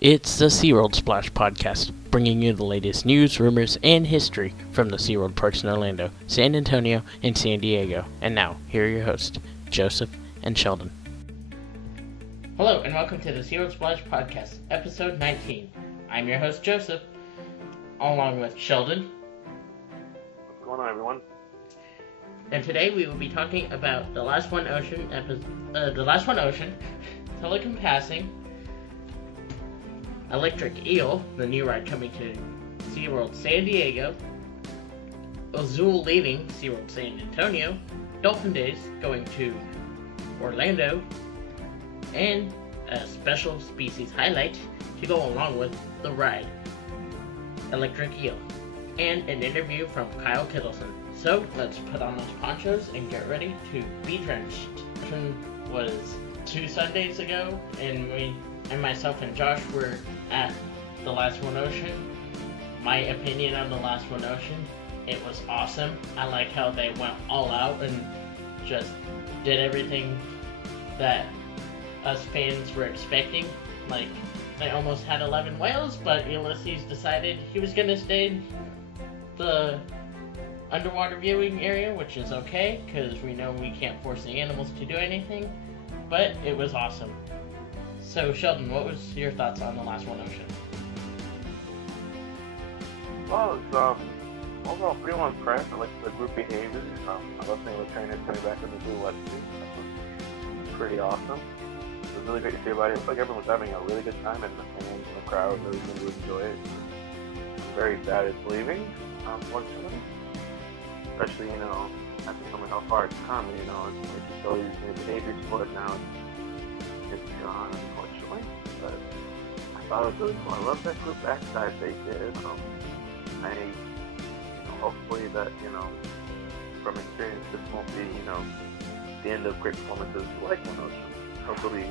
It's the SeaWorld Splash Podcast, bringing you the latest news, rumors, and history from the SeaWorld parks in Orlando, San Antonio, and San Diego. And now, here are your hosts, Joseph and Sheldon. Hello, and welcome to the SeaWorld Splash Podcast, episode 19. I'm your host, Joseph, along with Sheldon. What's going on, everyone? And today we will be talking about The Last One Ocean, Telecom Passing, Electric Eel, the new ride coming to SeaWorld San Diego, Azul leaving SeaWorld San Antonio, Dolphin Days going to Orlando, and a special species highlight to go along with the ride, Electric Eel, and an interview from Kyle Kittleson. So let's put on those ponchos and get ready to be drenched. It was 2 Sundays ago, and myself and Josh were at The Last One Ocean. My opinion on The Last One Ocean, it was awesome. I like how they went all out and just did everything that us fans were expecting. Like, they almost had 11 whales, but Ulysses decided he was gonna stay in the underwater viewing area, which is okay, because we know we can't force the animals to do anything, but it was awesome. So, Sheldon, what was your thoughts on The Last One Ocean? Well, it was overall pretty well impressed. I liked the group behavior. I love seeing the trainers coming back in the blue wetsuit. That was pretty awesome. It was really great to see everybody. It looked like everyone was having a really good time, and the fans and the crowd really seemed to enjoy it. I'm very sad it's leaving, unfortunately. Especially, after knowing how far it's come, it's still using the behavior sport now. It's gone, unfortunately, but I thought it was really cool. I love that group backside they did. Hopefully that, from experience, this won't be, the end of great performances like One Ocean. Hopefully,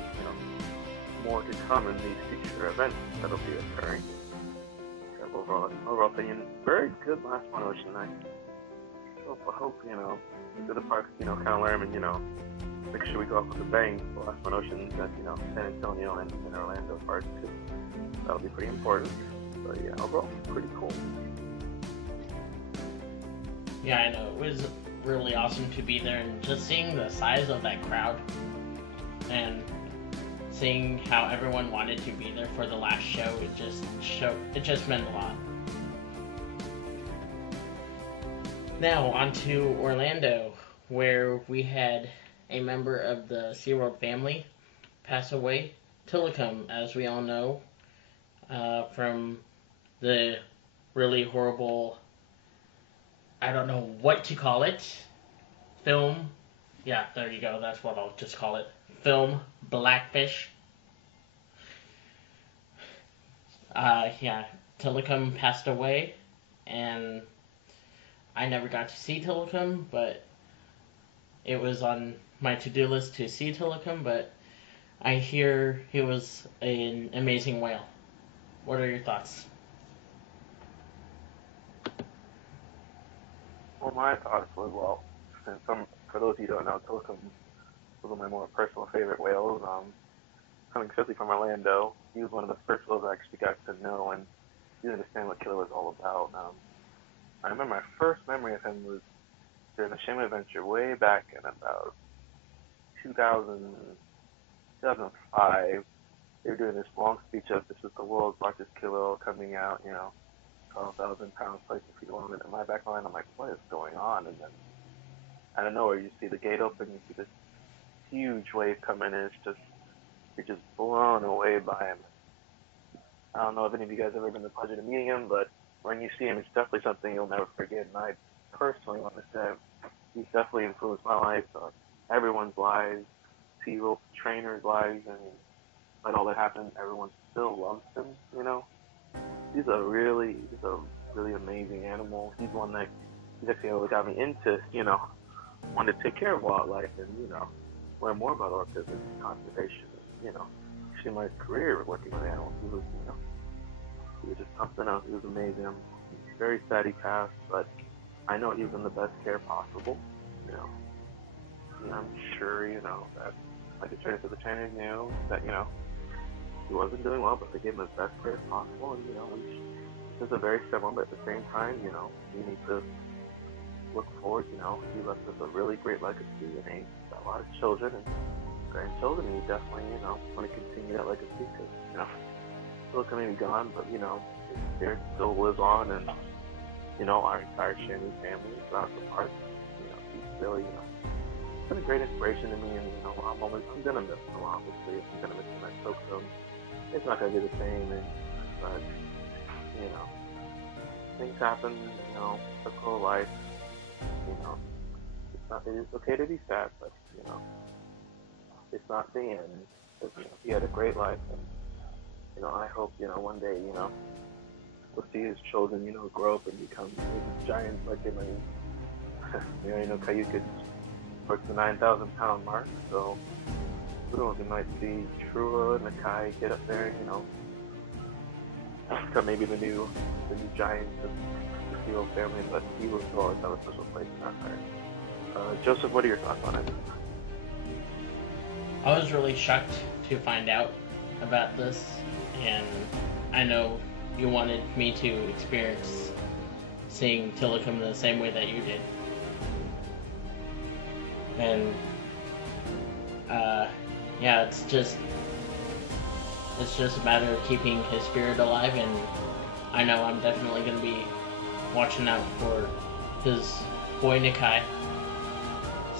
more to come in these future events that'll be occurring. So overall opinion, very good Last One Ocean night. So I hope, the other parks, kind of learn and, make sure we go off with a bang for Last One Ocean at, San Antonio and Orlando parks, because that'll be pretty important. But yeah, overall, pretty cool. Yeah, I know. It was really awesome to be there, and just seeing the size of that crowd and seeing how everyone wanted to be there for the last show, it just meant a lot. Now, on to Orlando, where we had a member of the SeaWorld family pass away, Telecom, as we all know, from the really horrible, I don't know what to call it, film, yeah, there you go, that's what I'll just call it, film Blackfish. Telecom passed away, and I never got to see Telecom, but it was on my to-do list to see Telecom, but I hear he was an amazing whale. What are your thoughts? Well, my thoughts was, for those of you who don't know, Telecom was one of my more personal favorite whales. Coming especially from Orlando, he was one of the first whales I actually got to know and really understand what Killer was all about. I remember my first memory of him was during the Shame Adventure way back in about 2005. They were doing this long speech of this is the world's largest killer whale coming out, 12,000 pounds, 30 feet long. And in my back line, I'm like, what is going on? And then out of nowhere, you see the gate open, you see this huge wave coming in. You're just blown away by him. I don't know if any of you guys have ever been the pleasure to meeting him, but when you see him, it's definitely something you'll never forget. And I personally want to say he's definitely influenced my life, everyone's lives, SeaWorld trainers' lives, and let all that happen, everyone still loves him, He's a really amazing animal. He's one that he's actually what got me into, wanting to take care of wildlife and, learn more about autism and conservation. Actually my career working with animals, he was just something else. He was amazing. I'm very sad he passed, but I know he was in the best care possible, And I'm sure, that like the trainers knew that, he wasn't doing well, but they gave him the best care possible, and it's a very sad moment. At the same time, we need to look forward. He left us a really great legacy, and he's got a lot of children and grandchildren, and he definitely, want to continue that legacy because, Tilikum may be gone, but, his spirit still lives on, and, our entire Shamu family is not apart. He's really, been a great inspiration to me, and, I'm going to miss him, obviously. I'm going to miss him at Tilikum. It's not going to be the same, but, things happen, circle of life, it's okay to be sad, but, it's not the end. He had a great life, and, I hope, one day, we'll see his children, grow up and become giants like him. Caillou could work the 9,000-pound mark, so who knows, we might see Trua and Nakai get up there, become maybe the new giants of the SeaWorld family, but he will still always have a special place in that heart. Joseph, what are your thoughts on it? I was really shocked to find out about this, and I know you wanted me to experience seeing Tilikum the same way that you did. And yeah, it's just a matter of keeping his spirit alive, and I know I'm definitely going to be watching out for his boy Nakai.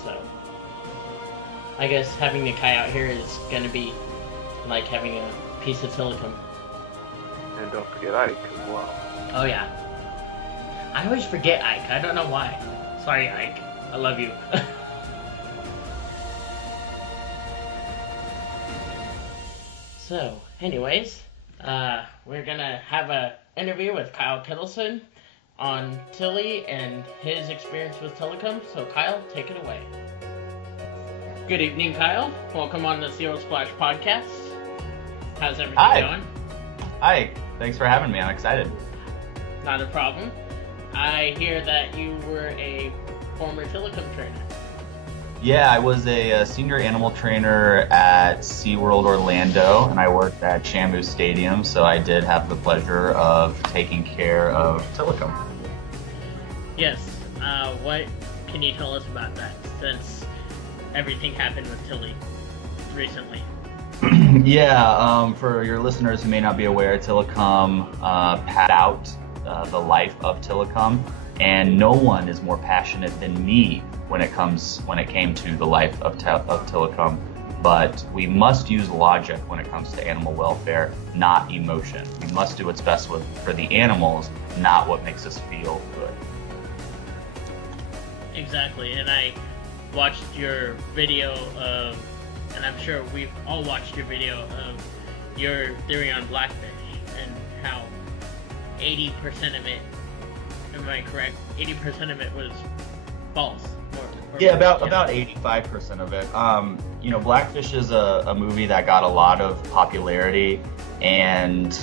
So I guess having Nakai out here is going to be like having a piece of Tilikum. And don't forget Ike as well. Oh yeah. I always forget Ike. I don't know why. Sorry, Ike. I love you. So, anyways, we're gonna have an interview with Kyle Kittleson on Tilly and his experience with Tilikum. So, Kyle, take it away. Good evening, Kyle. Welcome on the Zero Splash podcast. How's everything going? Hi. Thanks for having me. I'm excited. Not a problem. I hear that you were a former Tilikum trainer. Yeah, I was a senior animal trainer at SeaWorld Orlando, and I worked at Shamu Stadium, so I did have the pleasure of taking care of Tilikum. Yes. What can you tell us about that, since everything happened with Tilly recently? Yeah, for your listeners who may not be aware, Tilikum passed out the life of Tilikum, and no one is more passionate than me when it came to the life of Tilikum. But we must use logic when it comes to animal welfare, not emotion. We must do what's best for the animals, not what makes us feel good. Exactly, and I watched your video of, and I'm sure we've all watched your video of your theory on blackfish and how 80% of it, am I correct? 80% of it was false. Yeah, about 85% of it. Blackfish is a movie that got a lot of popularity, and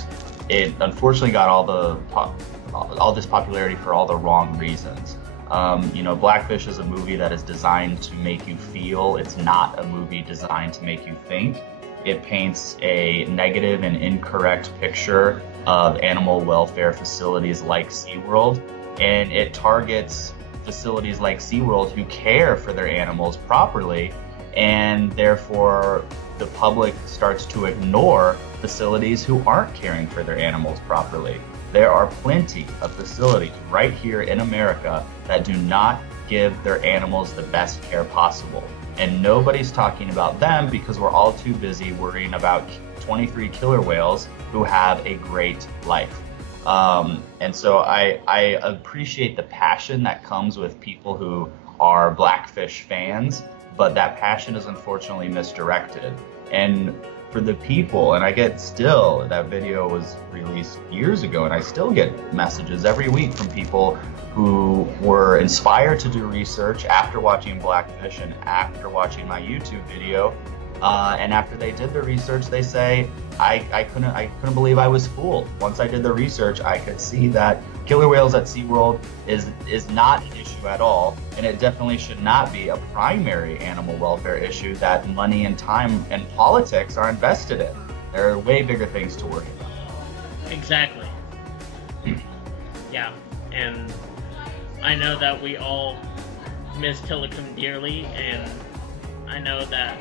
it unfortunately got all this popularity for all the wrong reasons. Blackfish is a movie that is designed to make you feel. It's not a movie designed to make you think. It paints a negative and incorrect picture of animal welfare facilities like SeaWorld, and it targets facilities like SeaWorld who care for their animals properly, and therefore the public starts to ignore facilities who aren't caring for their animals properly. There are plenty of facilities right here in America that do not give their animals the best care possible. And nobody's talking about them because we're all too busy worrying about 23 killer whales who have a great life. And so I appreciate the passion that comes with people who are Blackfish fans, but that passion is unfortunately misdirected. And for the people, and that video was released years ago, and I still get messages every week from people who were inspired to do research after watching Blackfish and after watching my YouTube video. And after they did the research, they say, I couldn't believe I was fooled. Once I did the research, I could see that killer whales at SeaWorld is not an issue at all, and it definitely should not be a primary animal welfare issue that money and time and politics are invested in. There are way bigger things to worry about. Exactly. Yeah, and I know that we all miss Tilikum dearly, and I know that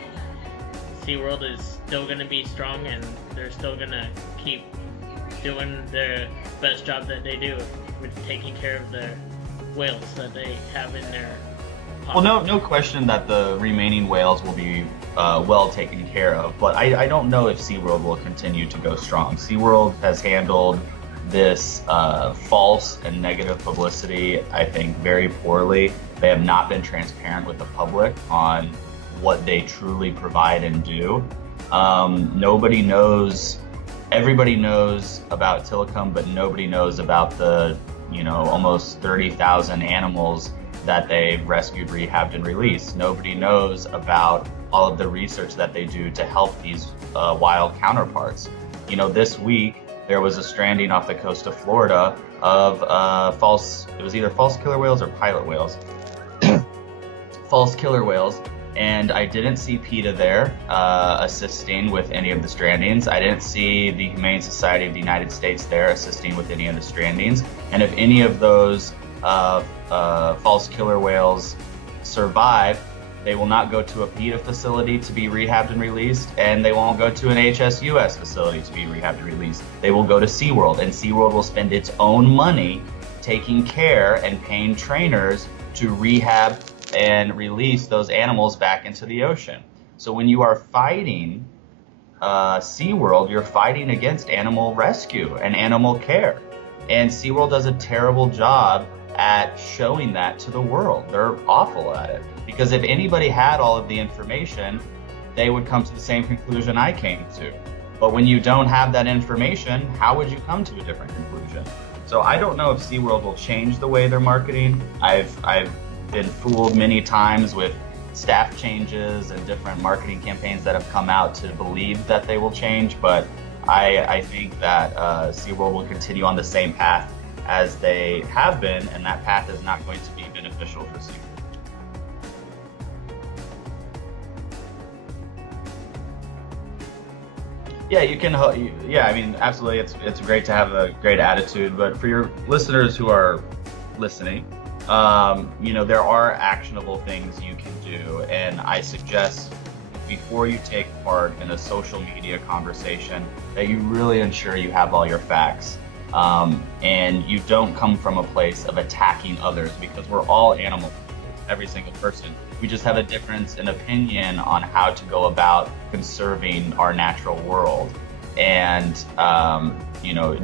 SeaWorld is still going to be strong, and they're still going to keep doing the best job that they do with taking care of the whales that they have in their pond. Well, no question that the remaining whales will be well taken care of, but I don't know if SeaWorld will continue to go strong. SeaWorld has handled this false and negative publicity, I think, very poorly. They have not been transparent with the public on what they truly provide and do. Nobody knows. Everybody knows about Tilikum, but nobody knows about the, almost 30,000 animals that they've rescued, rehabbed, and released. Nobody knows about all of the research that they do to help these wild counterparts. This week there was a stranding off the coast of Florida of it was either false killer whales or pilot whales. False killer whales. And I didn't see PETA there assisting with any of the strandings. I didn't see the Humane Society of the United States there assisting with any of the strandings. And if any of those false killer whales survive, they will not go to a PETA facility to be rehabbed and released, and they won't go to an HSUS facility to be rehabbed and released. They will go to SeaWorld, and SeaWorld will spend its own money taking care and paying trainers to rehab and release those animals back into the ocean. So when you are fighting SeaWorld, you're fighting against animal rescue and animal care. And SeaWorld does a terrible job at showing that to the world. They're awful at it. Because if anybody had all of the information, they would come to the same conclusion I came to. But when you don't have that information, how would you come to a different conclusion? So I don't know if SeaWorld will change the way they're marketing. I've been fooled many times with staff changes and different marketing campaigns that have come out to believe that they will change, but I think that SeaWorld will continue on the same path as they have been, and that path is not going to be beneficial for SeaWorld. Yeah, you can. Yeah, I mean, absolutely. It's great to have a great attitude, but for your listeners who are listening, there are actionable things you can do, and I suggest before you take part in a social media conversation that you really ensure you have all your facts, and you don't come from a place of attacking others, because we're all animals, every single person. We just have a difference in opinion on how to go about conserving our natural world, and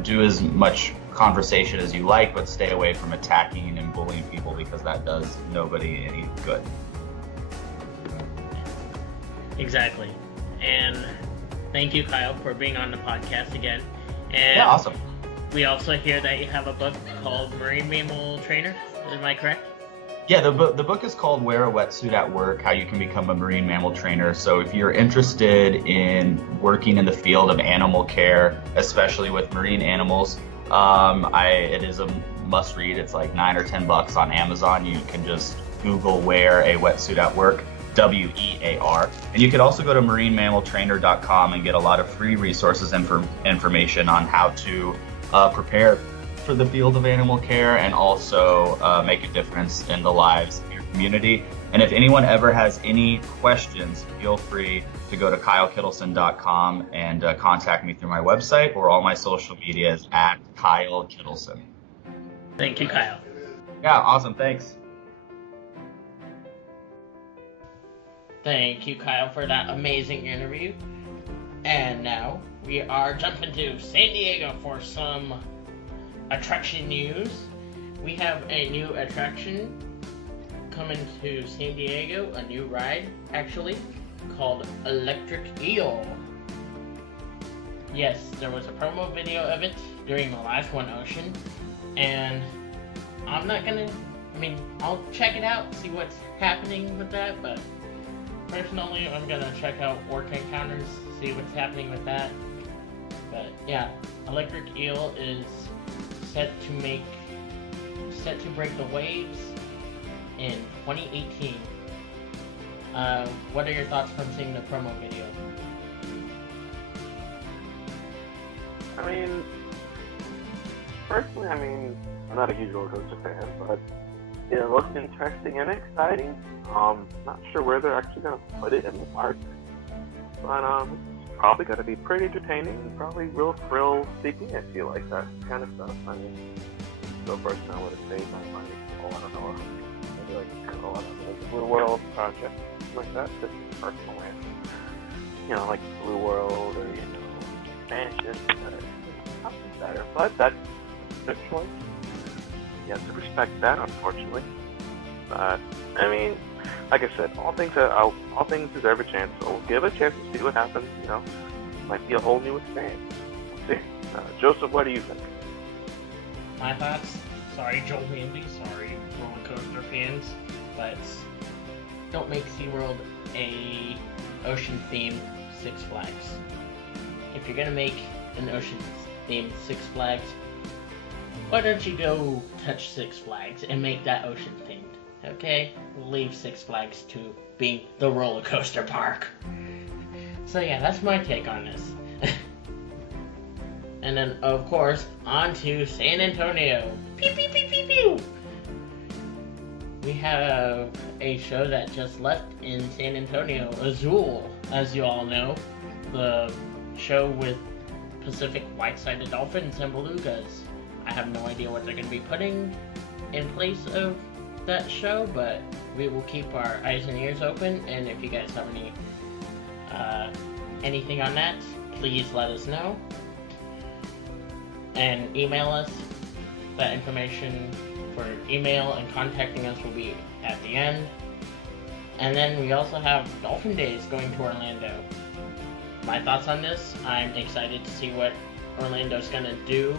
do as much conversation as you like, but stay away from attacking and bullying people, because that does nobody any good. Exactly. And thank you, Kyle, for being on the podcast again. And yeah, awesome. We also hear that you have a book called Marine Mammal Trainer. Am I correct? Yeah, the book is called Wear a Wetsuit at Work, How You Can Become a Marine Mammal Trainer. So if you're interested in working in the field of animal care, especially with marine animals, it is a must read. It's like $9 or $10 on Amazon. You can just Google Wear a Wetsuit at Work, WEAR. And you could also go to marinemammaltrainer.com and get a lot of free resources and information on how to prepare for the field of animal care, and also make a difference in the lives of your community. And if anyone ever has any questions, feel free to go to kylekittleson.com and contact me through my website, or all my social media is at Kyle Kittleson. Thank you, Kyle. Yeah, awesome. Thanks. Thank you, Kyle, for that amazing interview. And now we are jumping to San Diego for some attraction news. We have a new attraction coming to San Diego, a new ride actually, called Electric Eel. Yes, there was a promo video of it during the last One Ocean, and I'll check it out, see what's happening with that, but personally I'm gonna check out Work Encounters, see what's happening with that. But yeah, Electric Eel is set to break the waves in 2018. What are your thoughts from seeing the promo video? I mean, personally, I mean, I'm not a huge roller coaster fan, but it looks interesting and exciting. Not sure where they're actually going to put it in the park, but it's probably going to be pretty entertaining, probably real thrill-seeking if you like that kind of stuff. I mean, so first I would have saved my money. Oh, I don't know, maybe like I don't know, like the Blue World project, like that. Just personal land, you know, like Blue World or expansion, something better. But that's their choice. You have to respect that, unfortunately. But I mean, like I said, all things deserve a chance. So we'll give it a chance to see what happens. You know, might be a whole new experience. We'll see. Joseph, what do you think? My thoughts? Sorry, Joel Manley. Sorry, roller coaster fans, but don't make SeaWorld a ocean-themed Six Flags. If you're gonna make an ocean-themed Six Flags, why don't you go touch Six Flags and make that ocean-themed? Okay, we'll leave Six Flags to being the roller coaster park. So yeah, that's my take on this. And then, of course, on to San Antonio. Pew, pew, pew, pew, pew. We have a show that just left in San Antonio, Azul, as you all know. The show with Pacific white-sided dolphins and belugas. I have no idea what they're going to be putting in place of that show, but we will keep our eyes and ears open, and if you guys have anything on that, please let us know. And email us. That information for email and contacting us will be at the end. And then we also have Dolphin Days going to Orlando. My thoughts on this, I'm excited to see what Orlando's gonna do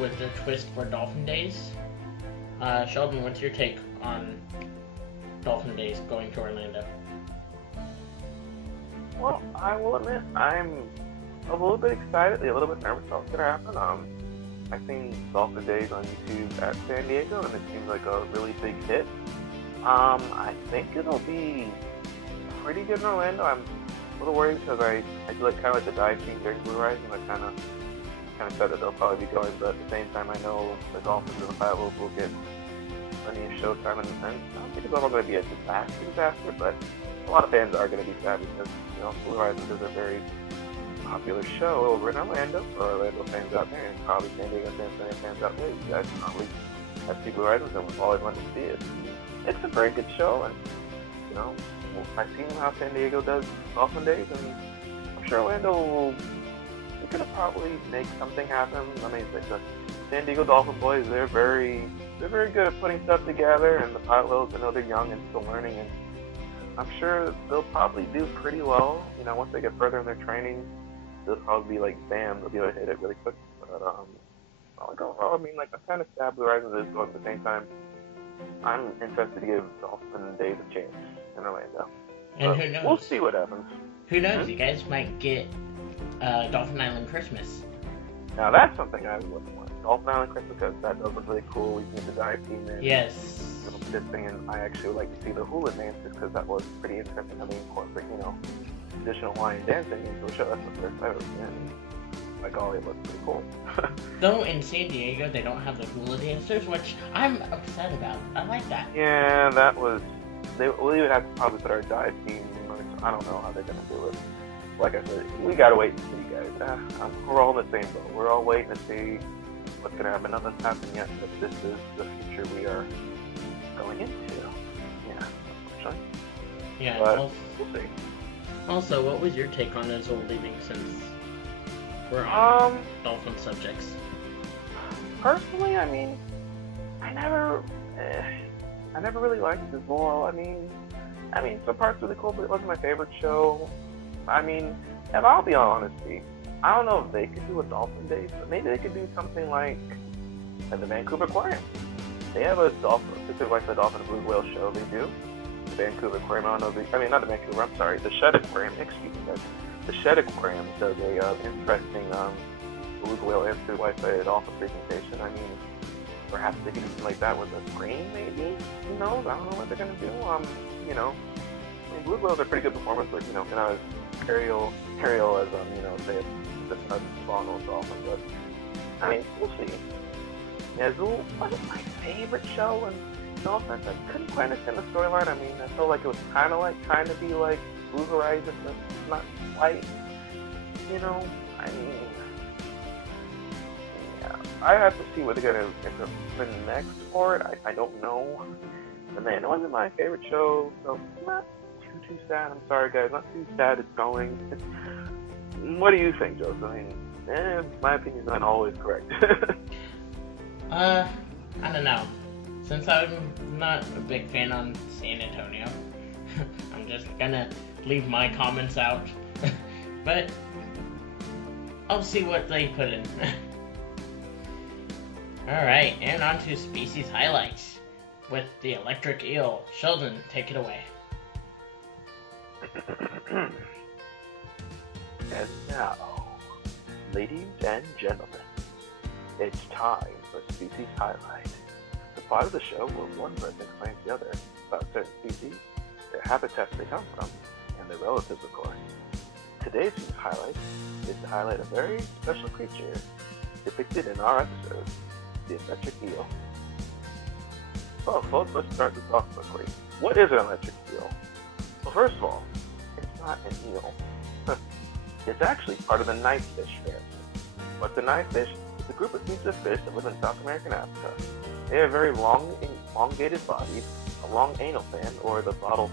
with their twist for Dolphin Days. Sheldon, what's your take on Dolphin Days going to Orlando? Well, I will admit, I'm a little bit excited, a little bit nervous about what's going to happen. I've seen Dolphin Days on YouTube at San Diego, and it seems like a really big hit. I think it'll be pretty good in Orlando. I'm a little worried because I do like kind of like the dive team during Blue Horizon. I kind of said that they'll probably be going, but at the same time, I know the Dolphins and the Pilots will get plenty of showtime, and I don't think it's all going to be a disaster, but a lot of fans are going to be sad because, you know, Blue Horizon is a very popular show over in Orlando for Orlando fans out there, and probably San Diego fans out there. You guys probably have seen Blue Horizon and we've always wanted to see it. It's a very good show, and, you know, I've seen how San Diego does Dolphin Days, and I'm sure Orlando is going to probably make something happen. I mean, the San Diego Dolphin boys, they're very good at putting stuff together, and the Pilots, I know they're young and still learning, and I'm sure they'll probably do pretty well. You know, once they get further in their training, they'll probably be like, bam, they'll be able to hit it really quick. But overall, I mean, like, I'm kind of sad Blue Horizon is going at the same time. I'm interested to give Dolphin Days a chance in Orlando. And who knows? We'll see what happens. Who knows? You guys might get Dolphin Island Christmas. Now that's something I would want. Dolphin Island Christmas, because that does look really cool. You can get the dive team in. Yes. This thing, and I actually would like to see the hula dances because that was pretty interesting. I mean, incorporate, you know, traditional Hawaiian dancing into a show. That's the first I've ever seen. Like, oh, it looks pretty cool. Though in San Diego they don't have the hula dancers, which I'm upset about. I like that. Yeah, that was. We would have to probably put our dive team. I don't know how they're gonna do it. Like I said, we gotta wait and see, guys. We're all in the same boat. We're all waiting to see what's gonna happen. Nothing's happened yet, but this is the future we are going into. Yeah, unfortunately. Yeah, but we'll see. Also, what was your take on Azul leaving, since we're on dolphin subjects? Personally, I mean, I never really liked Azul. I mean, some parts were really cool, but it wasn't my favorite show. I mean, if I'll be honest, I don't know if they could do a Dolphin Days, but maybe they could do something like at the Vancouver Aquarium. They have a Pacific White-Sided Dolphin and Blue Whale show. They do. The Vancouver Aquarium. I don't know. Not the Vancouver. I'm sorry. The Shed Aquarium. Excuse me, guys. The Shed Aquarium does a interesting Blue Whale and Pacific White-Sided Dolphin presentation. I mean, perhaps they could do something like that with a screen, maybe. Who knows? I don't know what they're gonna do. You know, I mean, Blue Whales are pretty good performers, but you know, aerial as say a small nose dolphin, but I mean, we'll see. Yeah, Zool wasn't my favorite show, and no offense, I couldn't quite understand the storyline. I mean, I felt like it was kind of like trying to be like Blue Horizon, but not quite. You know, I mean, yeah, I have to see what they're gonna bring next for it. I don't know. But man, it wasn't my favorite show, so not too sad. I'm sorry, guys, not too sad. It's going. What do you think, Joseph? I mean, my opinion's not always correct. I don't know. Since I'm not a big fan on San Antonio, I'm just gonna leave my comments out. But I'll see what they put in. Alright, and on to species highlights with the electric eel. Sheldon, take it away. And now, ladies and gentlemen, it's time for Species Highlight. The plot of the show where one person explains the other about certain species, their habitats they come from, and their relatives, of course. Today's Species Highlight is to highlight a very special creature depicted in our episode, the electric eel. Well, folks, let's start this off quickly. What is an electric eel? Well, first of all, it's not an eel. It's actually part of the knifefish family. What's a knifefish? It's a group of species of fish that live in South America and Africa. They have very elongated bodies, a long anal fin, or the bottom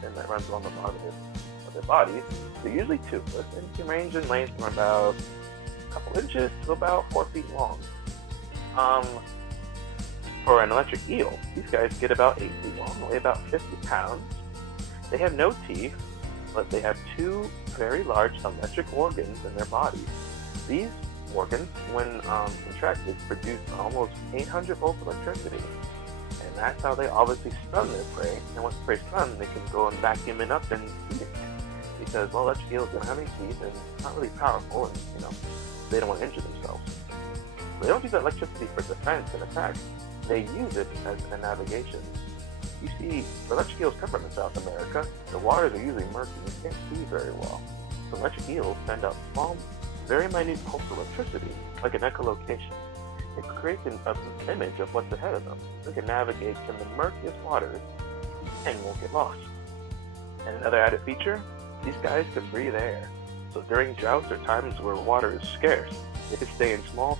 fin that runs along the bottom of their bodies. They're usually toothless and can range in length from about a couple inches to about 4 feet long. For an electric eel, these guys get about 8 feet long, weigh about 50 pounds. They have no teeth, but they have two very large electric organs in their bodies. These organs, when contracted, produce almost 800 volts of electricity. And that's how they obviously stun their prey. And once the prey's stunned, they can go and vacuum it up and eat it. Because, well, electric eels don't have any teeth and it's not really powerful, and, you know, they don't want to injure themselves. They don't use electricity for defense and attack. They use it as a navigation. You see, electric eels come from South America. The waters are usually murky and you can't see very well. So electric eels send out small, very minute pulse of electricity, like an echolocation. It creates an image of what's ahead of them. They can navigate in the murkiest waters and won't get lost. And another added feature, these guys can breathe air. So during droughts or times where water is scarce, they can stay in small,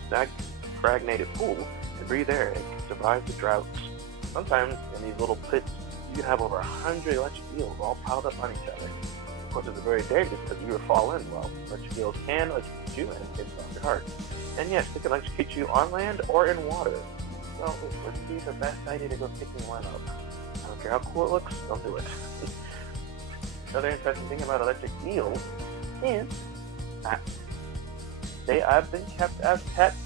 stagnated pools and breathe air and can survive the droughts. Sometimes in these little pits, you can have over 100 electric eels all piled up on each other. Of course, it's very dangerous because if you were to fall in, well, electric eels can electrocute you and hit your heart. And yes, they can electrocute you on land or in water. Well, it would be the best idea to go picking one up. I don't care how cool it looks, don't do it. Another interesting thing about electric eels is that they have been kept as pets,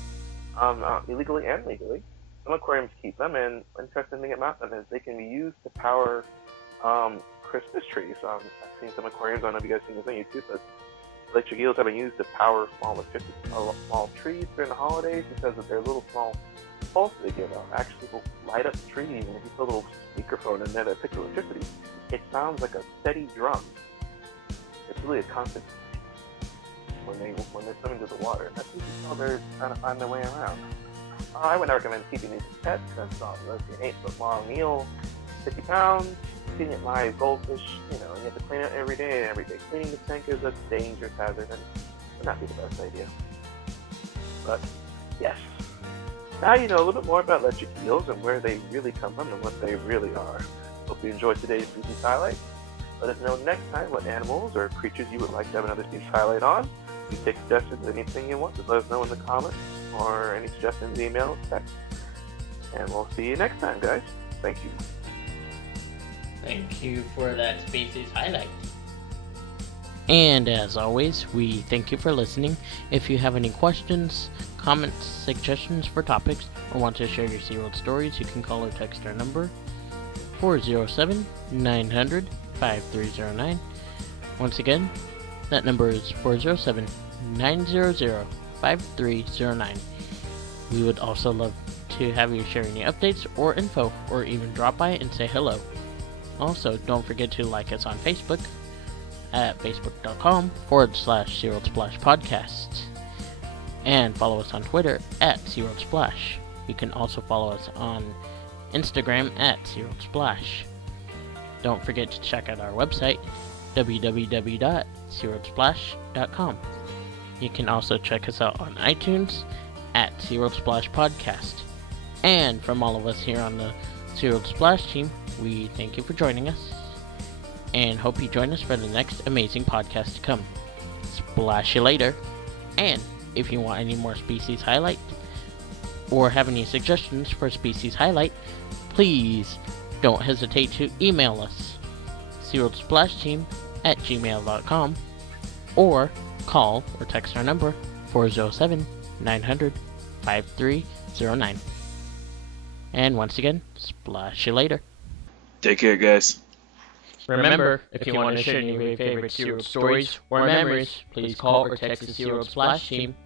illegally and legally. Some aquariums keep them, and interesting thing about them is they can be used to power Christmas trees. I've seen some aquariums, I don't know if you guys seen this on YouTube, but electric eels have been used to power small trees during the holidays because of their little small pulse they give out. Actually, will light up trees, and if you put a little speakerphone in there that picks electricity, it sounds like a steady drum. It's really a constant when they're swimming through the water. That's how they're trying to find their way around. I would recommend keeping these pets because it's an 8-foot long eel, 50 pounds, feeding it live goldfish, you know, you have to clean it every day and every day. Cleaning the tank is a dangerous hazard and would not be the best idea. But, yes. Now you know a little bit more about electric eels and where they really come from and what they really are. Hope you enjoyed today's species highlight. Let us know next time what animals or creatures you would like to have another species highlight on. You take suggestions, anything you want, just let us know in the comments, or any suggestions, email, text. And we'll see you next time, guys. Thank you. Thank you for that species highlight. And as always, we thank you for listening. If you have any questions, comments, suggestions for topics, or want to share your SeaWorld stories, you can call or text our number 407-900-5309. Once again, that number is 407-900-5309. We would also love to have you share any updates or info, or even drop by and say hello. Also, don't forget to like us on Facebook at facebook.com/SeaWorld Splash Podcast. And follow us on Twitter at SeaWorld Splash. You can also follow us on Instagram at SeaWorld Splash. Don't forget to check out our website, www.seaworldsplash.com. You can also check us out on iTunes at SeaWorld Splash Podcast. And from all of us here on the SeaWorld Splash team, we thank you for joining us and hope you join us for the next amazing podcast to come. Splash you later. And if you want any more species highlight or have any suggestions for species highlight, please don't hesitate to email us, SeaWorldSplashTeam@gmail.com, or call or text our number 407-900-5309. And once again, splash you later. Take care, guys. Remember, if you want to share any of your favorite SeaWorld stories or memories, please call or text the SeaWorld Splash Team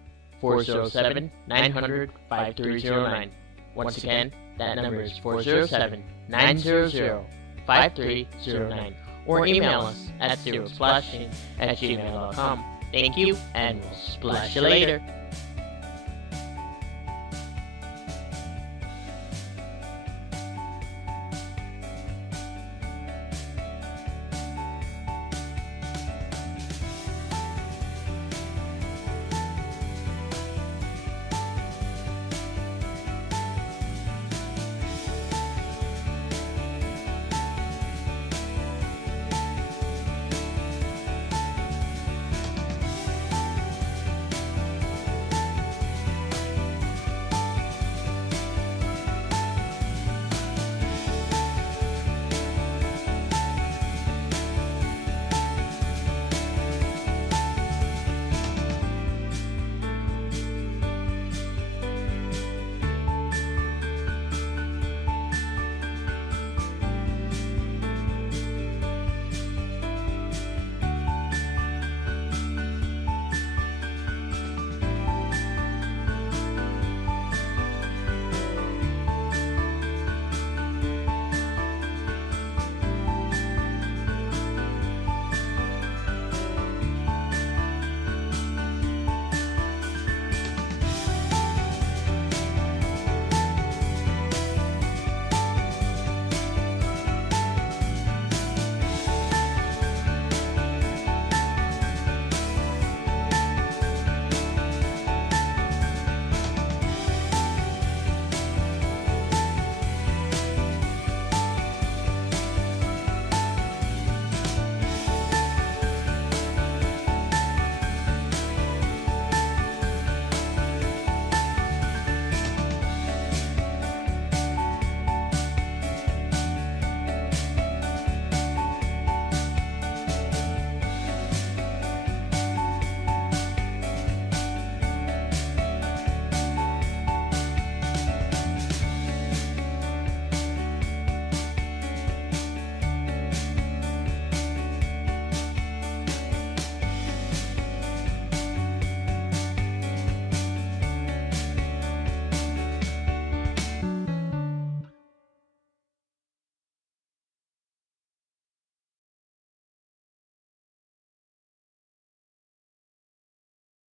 407-900-5309. Once again, that number is 407-900-5309. Or email us at SeaWorldSplashTeam@gmail.com. Thank you, and we'll splash you later.